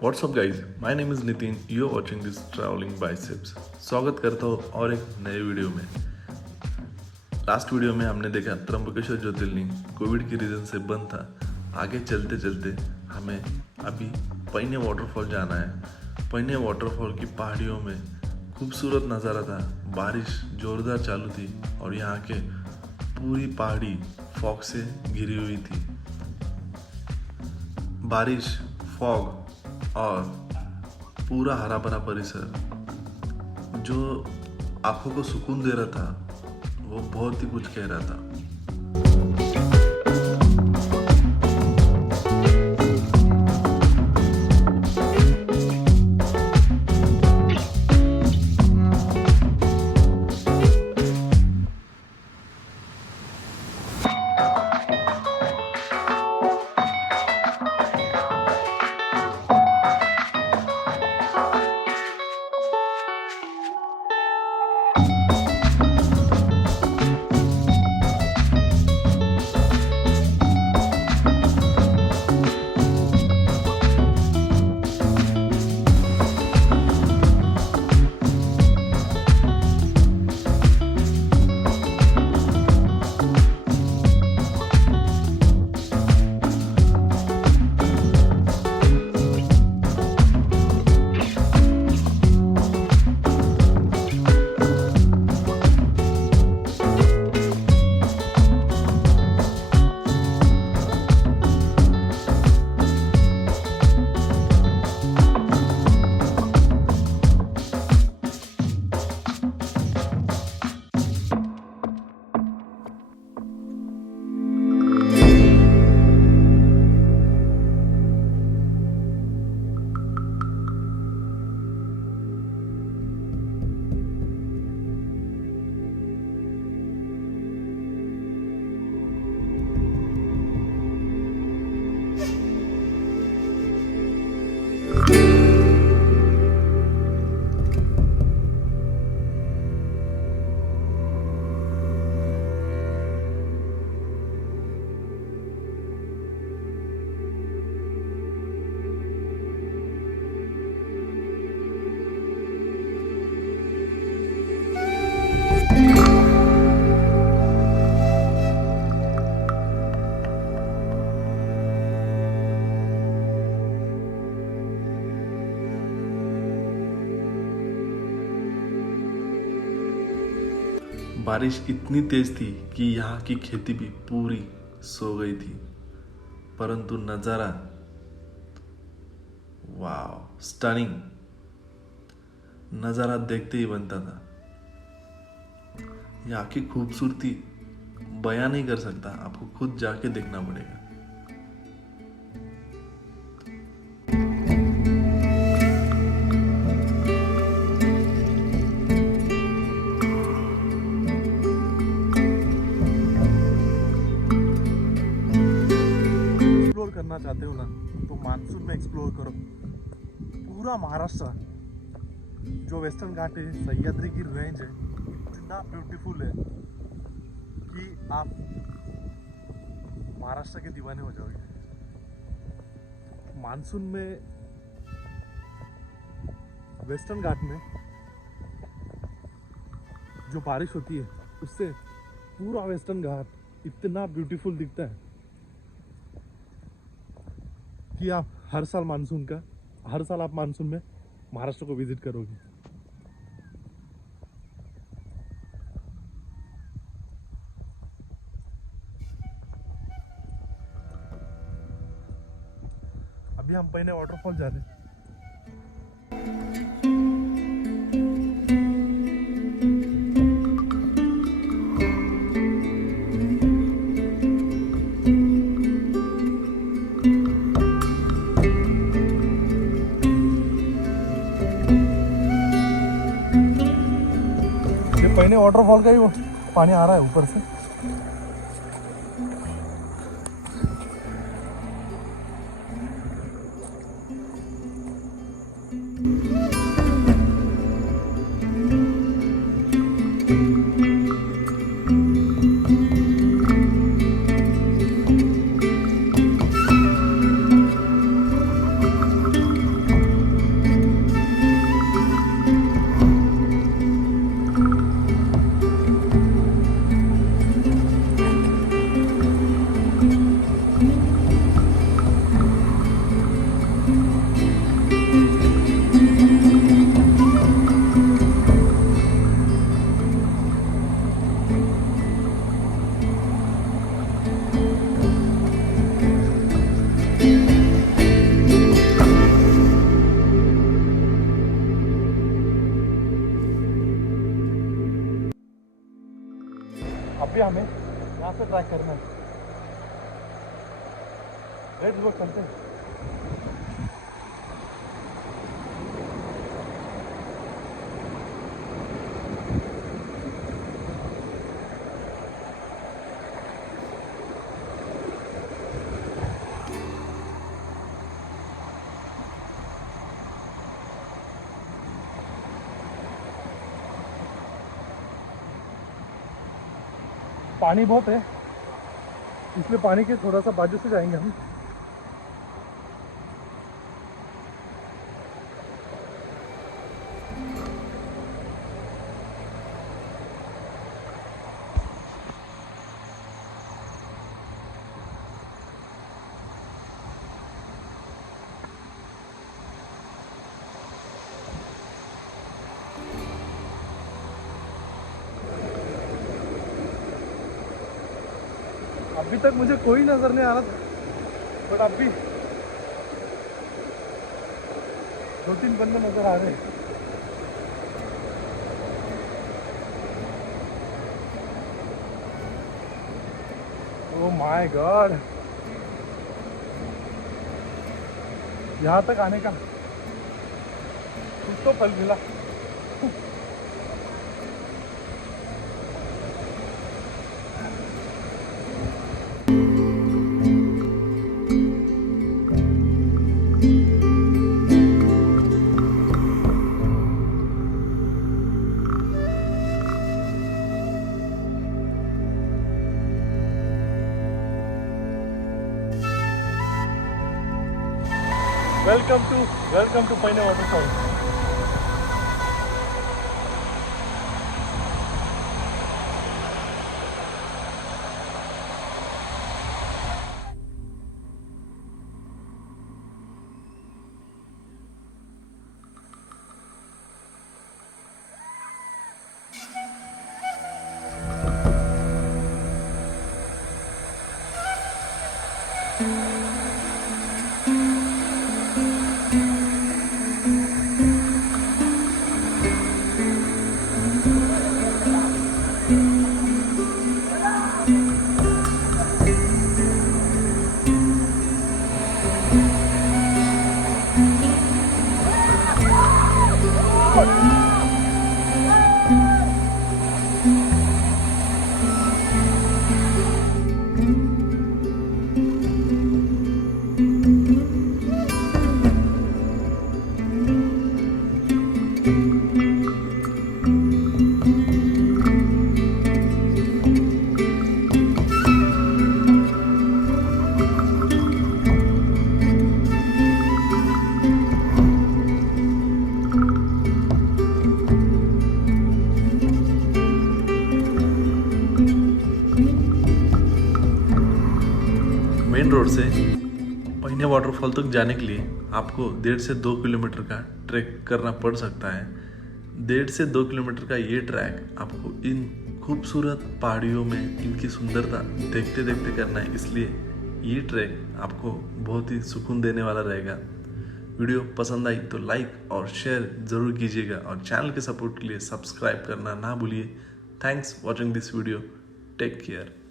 What's up guys? My name is Nitin. You're watching this traveling Biceps. स्वागत करता हूँ और एक नए वीडियो में। लास्ट वीडियो में हमने देखा त्र्यंबकेश्वर ज्योतिर्लिंग कोविड की रीजन से बंद था। आगे चलते चलते हमें अभी पहिने वाटरफॉल जाना है। पहिने वाटरफॉल की पहाड़ियों में खूबसूरत नज़ारा था। बारिश जोरदार चालू थी और यहाँ के पूरी पहाड़ी फॉग से घिरी हुई थी। बारिश, फॉग और पूरा हरा भरा परिसर जो आंखों को सुकून दे रहा था, वो बहुत ही कुछ कह रहा था। बारिश इतनी तेज थी कि यहाँ की खेती भी पूरी सो गई थी, परंतु नज़ारा वाव, स्टनिंग नज़ारा देखते ही बनता था। यहाँ की खूबसूरती बयां नहीं कर सकता, आपको खुद जाके देखना पड़ेगा। करना चाहते हो ना तो मानसून में एक्सप्लोर करो पूरा महाराष्ट्र। जो वेस्टर्न घाट है, सह्याद्री की रेंज है, इतना ब्यूटीफुल है कि आप महाराष्ट्र के दीवाने हो जाओगे। मानसून में वेस्टर्न घाट में जो बारिश होती है उससे पूरा वेस्टर्न घाट इतना ब्यूटीफुल दिखता है कि आप हर साल आप मानसून में महाराष्ट्र को विजिट करोगे। अभी हम पहिने वाटरफॉल जा रहे हैं। पहिने वाटरफॉल का ही पानी आ रहा है ऊपर से। अभी हमें यहाँ से ट्रैक करना है। लेट्स गो, चलते हैं। पानी बहुत है, इसलिए पानी के थोड़ा सा बाजू से जाएंगे हम। अभी तक मुझे कोई नजर नहीं आ रहा था, बट अभी 2-3 बंदे नजर आ रहे हैं। ओह माय गॉड, यहाँ तक आने का कुछ तो फल मिला। Welcome to Pahine Waterfall. Main road से पहिने वाटरफॉल तक जाने के लिए आपको 1.5 से 2 किलोमीटर का ट्रैक करना पड़ सकता है। 1.5 से 2 किलोमीटर का ये ट्रैक आपको इन खूबसूरत पहाड़ियों में इनकी सुंदरता देखते देखते करना है, इसलिए ये ट्रैक आपको बहुत ही सुकून देने वाला रहेगा। वीडियो पसंद आई तो लाइक और शेयर ज़रूर कीजिएगा और चैनल के सपोर्ट के लिए सब्सक्राइब करना ना भूलिए। Thanks watching this video. Take care.